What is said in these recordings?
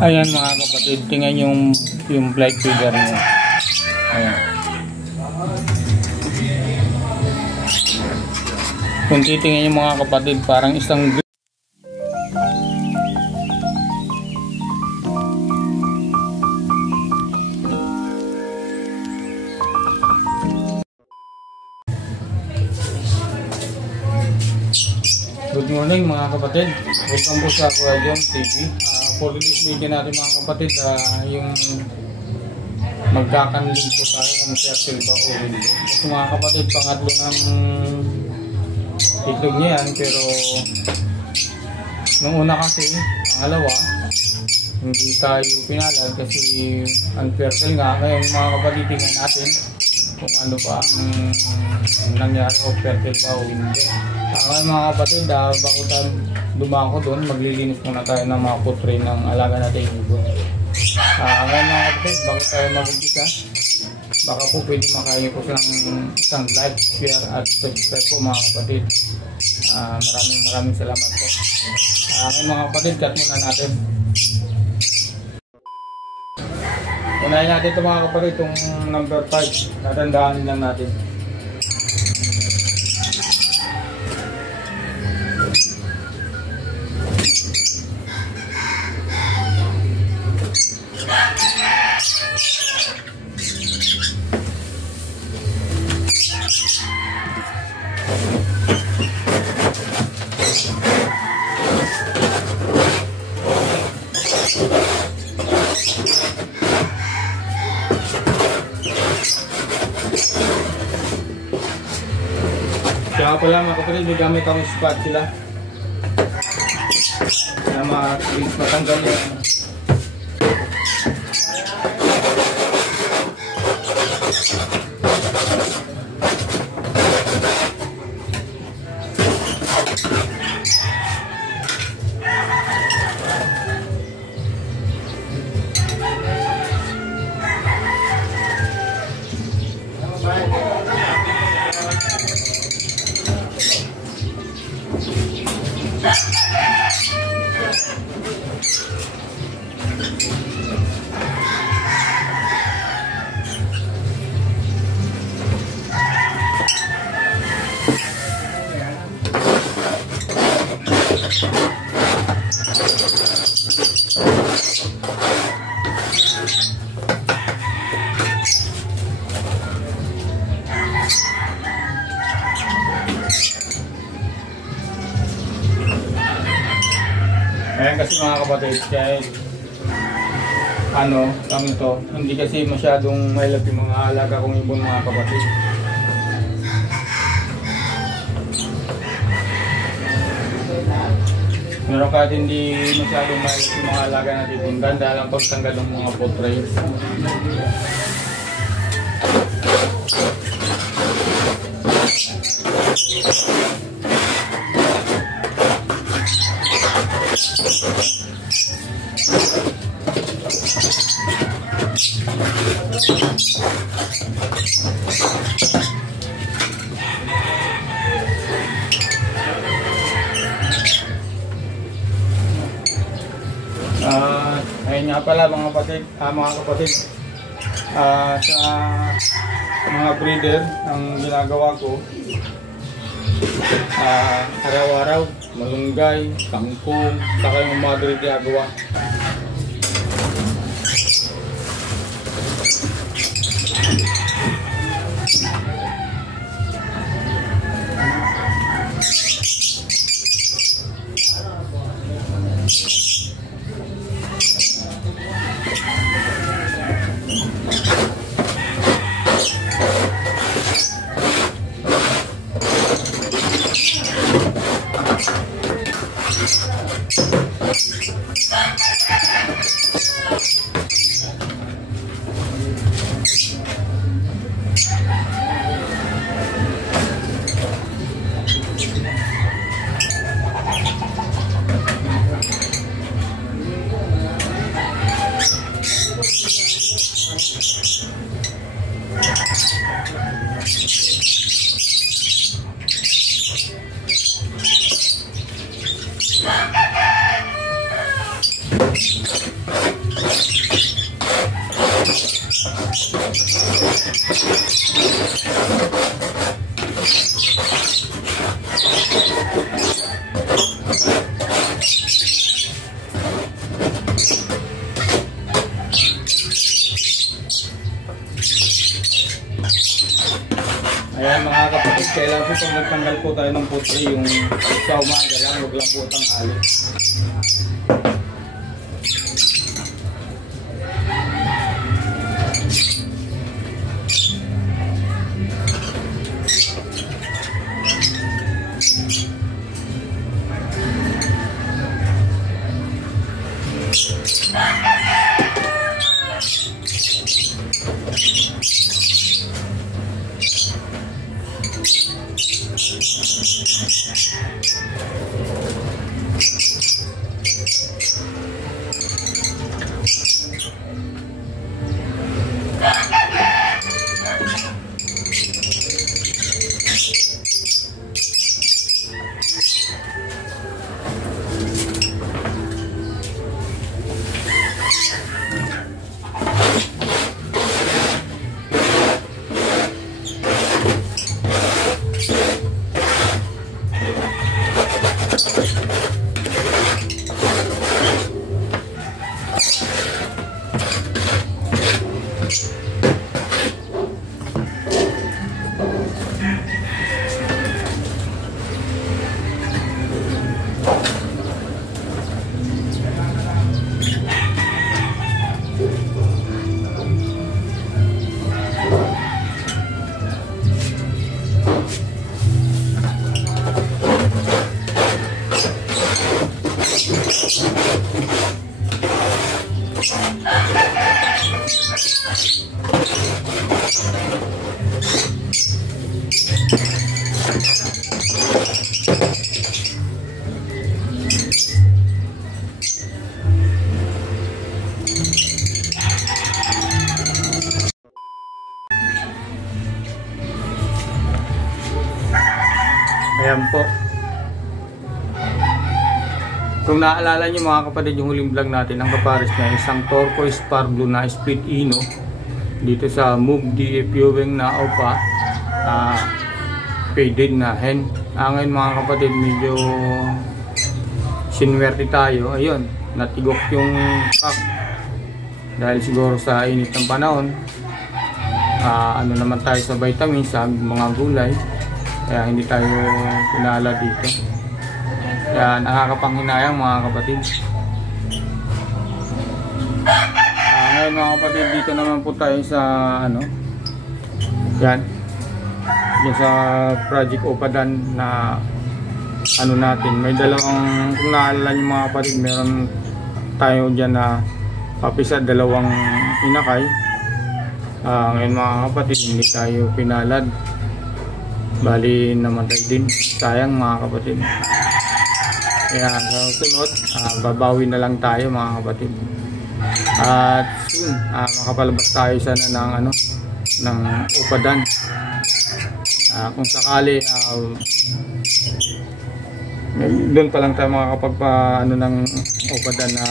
Ayan mga kapatid, tingnan yung flight feeder niya. Ayan. Kung titingnan yung mga kapatid, parang isang Good morning mga kapatid. Welcome po sa Kuya John TV. For this video natin mga kapatid, yung magkakanling po tayo ng circle ba o hindi. Kasi mga kapatid, pangatlo ng itlog niya yan. Pero nung una kasi, pangalawa, hindi tayo pinalag kasi unfertile nga. Ngayon mga kapatid, tingnan natin kung ano pa ang nangyari o fertile ba o hindi. Ngayon mga kapatid, bago tayo dumako doon, maglilinis muna tayo ng mga putre ng alaga natin ibon. Ngayon mga kapatid, bago tayo mag-umpisa, baka po pwede makain po ng isang like, share at subscribe po mga kapatid. Maraming salamat po. Ngayon mga kapatid, cut muna natin. Unahin natin ito mga kapatid, itong number 5. Natandaan lang natin. Kaya pala mga kapatid, may gamit akong spatula na matanggal yung ayan kasi mga kapatid, kahit kami ito, hindi kasi masyadong mailap yung mga alaga kong ibon mga kapatid. Pero kahit hindi masyadong mailap yung mga alaga natin ibon, ganda lang pagtanggal ng mga portraits. Ayun nga pala mga kapatid, sa mga breeder ang ginagawa ko, araw-araw malunggay, kangkong, saka yung mga ginagawa. Ayan mga kapatid, kailangan po pag nagtanggal po tayo ng putri, yung sa umaga lang, huwag lang po tanghali. Ayan po. Kung naaalala nyo mga kapatid, yung huling vlog natin, ang kapares na isang turquoise par blue na split ino dito sa Moog DF Ewing na opa, faded na hen. Ngayon mga kapatid, medyo sinwerte tayo. Ayun, natigok yung pack dahil siguro sa init ng panahon. Ano naman tayo sa vitamins, sa mga gulay, kaya hindi tayo pinala dito. Kaya nakakapanghinayang mga kapatid. Ngayon mga kapatid, dito naman po tayo sa ano, yan, yan sa Project Opadan na ano natin. May dalawang, kung naalala nyo mga kapatid, meron tayo dyan na papisa, dalawang inakay. Ngayon mga kapatid, hindi tayo pinalad, bali namatay din, sayang mga kapatid. Kaya sa sunod, babawi na lang tayo mga kapatid. At soon, makapalabas tayo sana ng ano, ng Opadan. Kung sakali, doon pa lang tayo makakapagpa ano ng Opadan na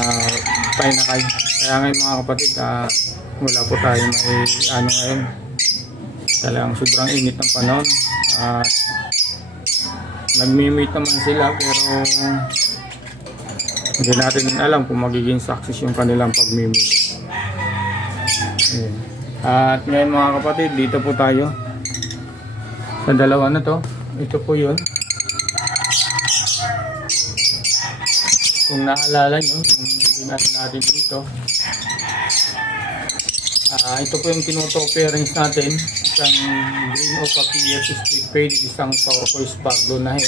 painakay. Kaya ngayon mga kapatid, wala po tayo may ano ngayon. Talagang sobrang init ng panahon. Nagmi-meet naman sila pero hindi natin alam kung magiging success yung kanilang pag-meet. At ngayon mga kapatid, dito po tayo sa dalawa na to. Ito po yun. Kung naalala nyo, yung ginagawa natin dito, ito po yung kinuto pairings natin. Isang green opa PS split faded, isang turquoise pardo na hen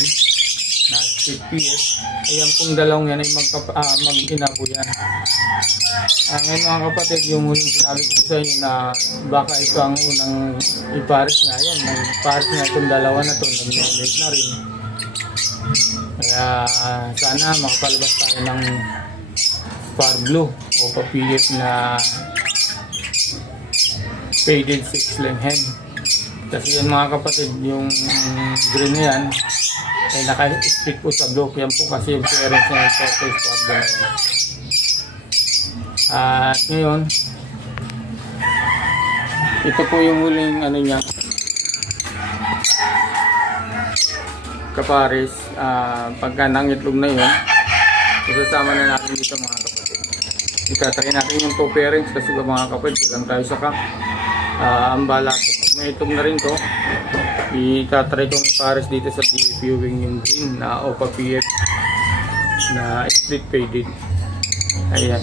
na split PS. Ayan pong dalawang yan ay mag-ina po yan. Ngayon mga kapatid, yung huling sinabi ko sa inyo na baka ito ang unang ipares na. Ayan, nag-pares na itong dalawa na ito, nag-mate na rin. Kaya sana makapalabas tayo ng par blue o papilip na faded 6 lane hen. Kasi yun mga kapatid, yung green na yan ay naka-stick po sa blue. Yan po kasi yung parents niya yung turquoise pardo na yan. At ngayon, Ito po yung huling ano niya, kapares. Pagka nangitlog na yun, isasama na natin dito mga kapatid. Itatry natin yung 2 pairings kasi ba mga kapatid, kulang tayo sa kak. Ang bala ko, may itlog na rin to. Itatry kong pares dito sa viewing yung green na OPA PF na split faded. Ayan.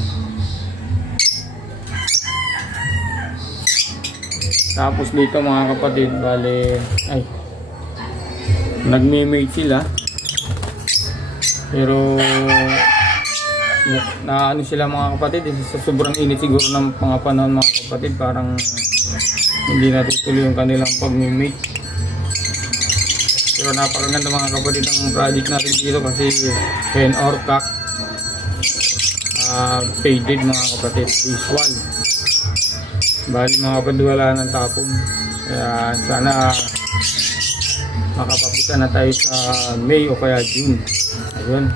Tapos dito mga kapatid, bale, ay, nagme-mate sila. Pero na ano sila mga kapatid, sa sobrang init siguro ng mga panahon mga kapatid, parang hindi natutuloy yung kanilang pag-mate. Pero napakaganda mga kapatid ang project natin dito kasi hen or cock, faded mga kapatid, visual. Bali mga kapatid, wala ng tapon. Kaya sana makapapisa na tayo sa May o kaya June. Ayun.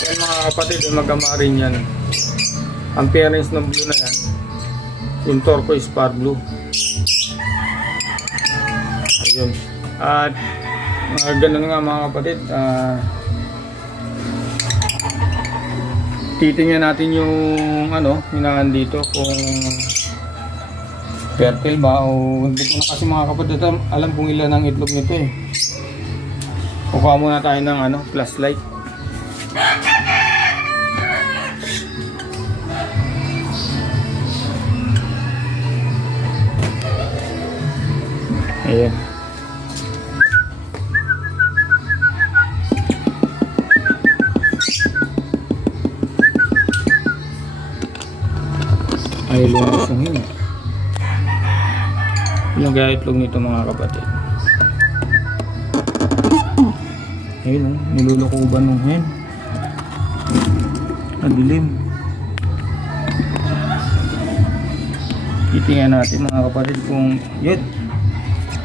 Yan mga kapatid, magama rin yan. Ang parents ng blue na yan, yung turquoise par blue. Ayun. At ganun nga mga kapatid, titingnan natin yung ano, hinahan dito kung fertile ba o hindi ko na kasi mga kapatid alam kung ilan ang itlog nito eh. Kukuha muna tayo ng ano, flashlight. Ayan. Ay, lumas yung yun. Yung kaya itlog nito mga kapatid. Ayun o, nilulukuban ng hen. Madilim. Titingnan natin mga kapatid kung yun.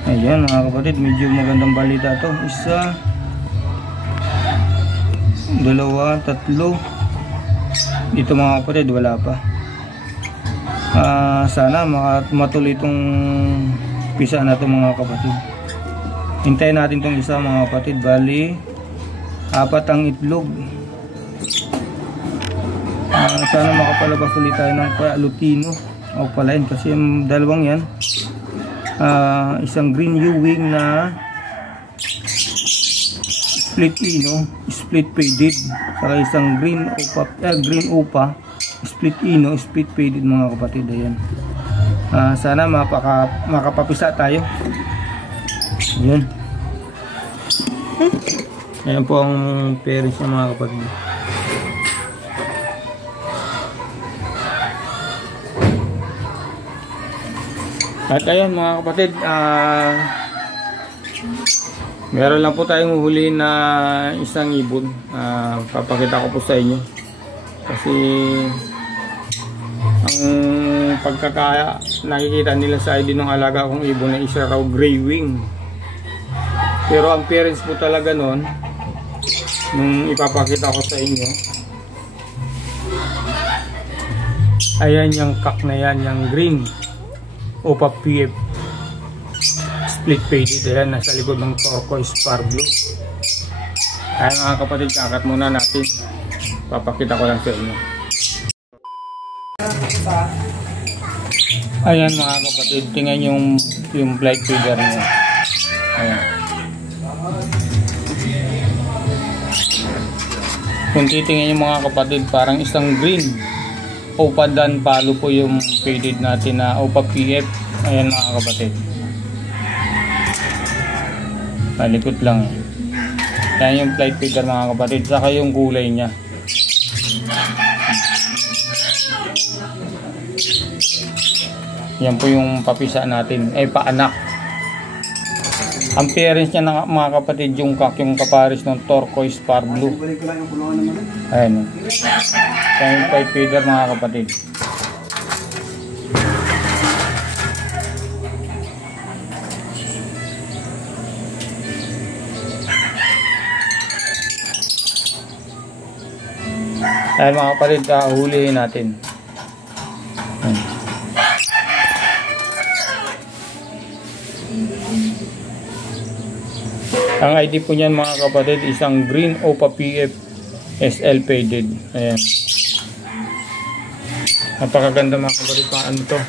Ayan mga kapatid, medyo magandang balita to. 1, 2, 3. Dito mga kapatid, wala pa. Sana matuloy itong pisa na ito mga kapatid. Hintayin natin itong isa mga kapatid. Bali 4 ang itlog. Sana makapalabas ulit tayo ng Lutino o palain kasi yung dalawang yan, isang green U-wing na split ino, split faded, saka isang green opa split ino, split faded mga kapatid. Ayan. Sana makapapisa tayo. Ayan. Ayan po ang parents ng mga kapatid. At ayan mga kapatid, meron lang po tayong huli na isang ibon. Papakita ko po sa inyo. Kasi ang pagkakaya nakikita nila sa ID ng alaga kong ibon na isa raw gray wing. Pero ang parents po talaga nun, nung ipapakita ko sa inyo, ayan yung cock na yan, yung green OPA PF split faded. Ayan, nasa likod ng turquoise par blue. Ayan mga kapatid, kakat muna natin. Papakita ko lang sa inyo. Ayan mga kapatid, tingnan yung blight feeder niya. Ayan. Kung titingnan yung mga kapatid, parang isang green OPA dan palo po yung faded natin na OPA PF. Ayan mga kapatid. Malikot lang eh. Yan yung flight feeder mga kapatid. Saka yung kulay niya. Yan po yung papisa natin. Paanak. Ang parents niya na, mga kapatid, yung kapares ng turquoise par blue. Ayan. Yan yung flight feeder mga kapatid. Ayan mga kapatid, hulihin natin. Ang ID po niyan mga kapatid, isang green OPA PF SL faded. Ayan. Napakaganda mga kapatid, pang ano to,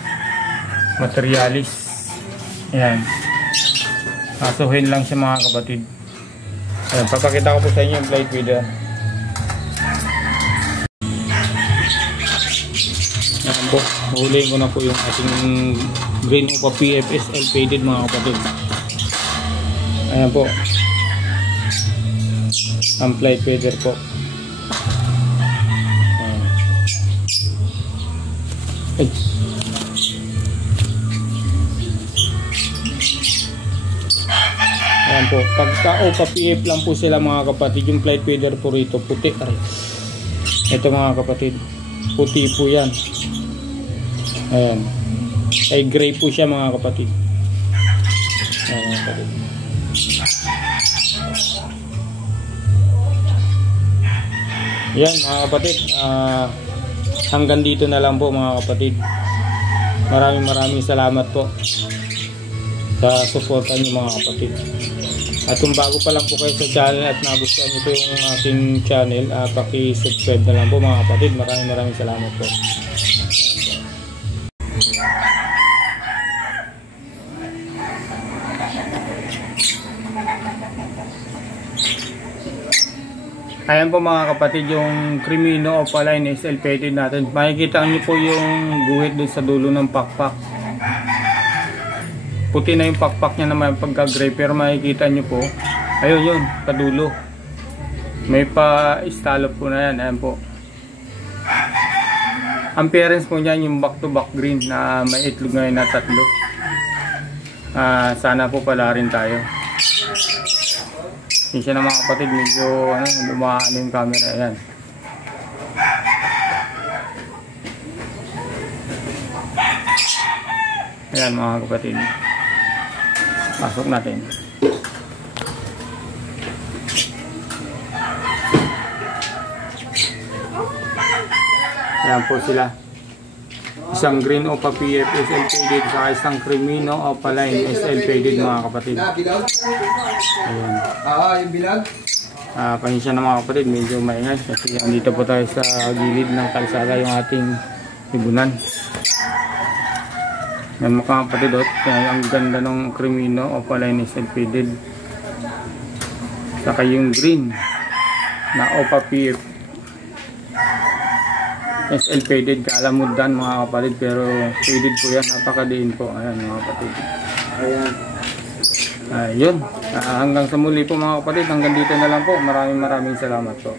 materialis. Ayan. Kasuhin lang siya mga kapatid. Ayan, papakita ko po sa inyo yung flight feeder. Ayan po, huliin ko na po yung ating green OPA PF SL faded mga kapatid. Ayan po ang flight feeder po. Ay. Ayan po, pagka OPA PF lang po sila mga kapatid, yung flight feeder po rito puti. Ito mga kapatid, puti po yan. Ayan, ay gray po siya mga kapatid. Ayan mga kapatid. Yan mga kapatid, hanggang dito na lang po mga kapatid. Maraming salamat po sa suporta niyo mga kapatid. At kung bago pa lang po kayo sa channel at nagustuhan niyo po yung aking channel, paki-subscribe na lang po mga kapatid. Maraming salamat po. Ayan po mga kapatid, yung Crimino OPA line SL faded natin. Makikita niyo po yung guhit dun sa dulo ng pakpak. Puti na yung pakpak niya naman pagka gray, pero makikita niyo po, ayun yun, kadulo. May pa-scallop po na yan. Ayan po. Ang appearance po niyan yung back to back green na may itlog ngayon na 3. Sana po pala rin tayo. Siya na mga kapatid, medyo lumaan yung camera. Ayan. Ayan mga kapatid, pasok natin. Ayan po sila, isang green OPA PF SL faded sa isang Crimino OPA line SL faded mga kapatid. Ayan. Yung bilag. Pasensya na mga kapatid, medyo maingay kasi andito po tayo sa gilid ng kalsada yung ating hibunan. Yan mga kapatid, ang ganda ng Crimino OPA line SL faded. Saka yung green na OPA PF SL faded, kalamudan mga kapatid, pero faded po yan, napakadiin po. Ayan mga kapatid. Ayan. Ayun. Hanggang sa muli po mga kapatid, hanggang dito na lang po. Maraming salamat po.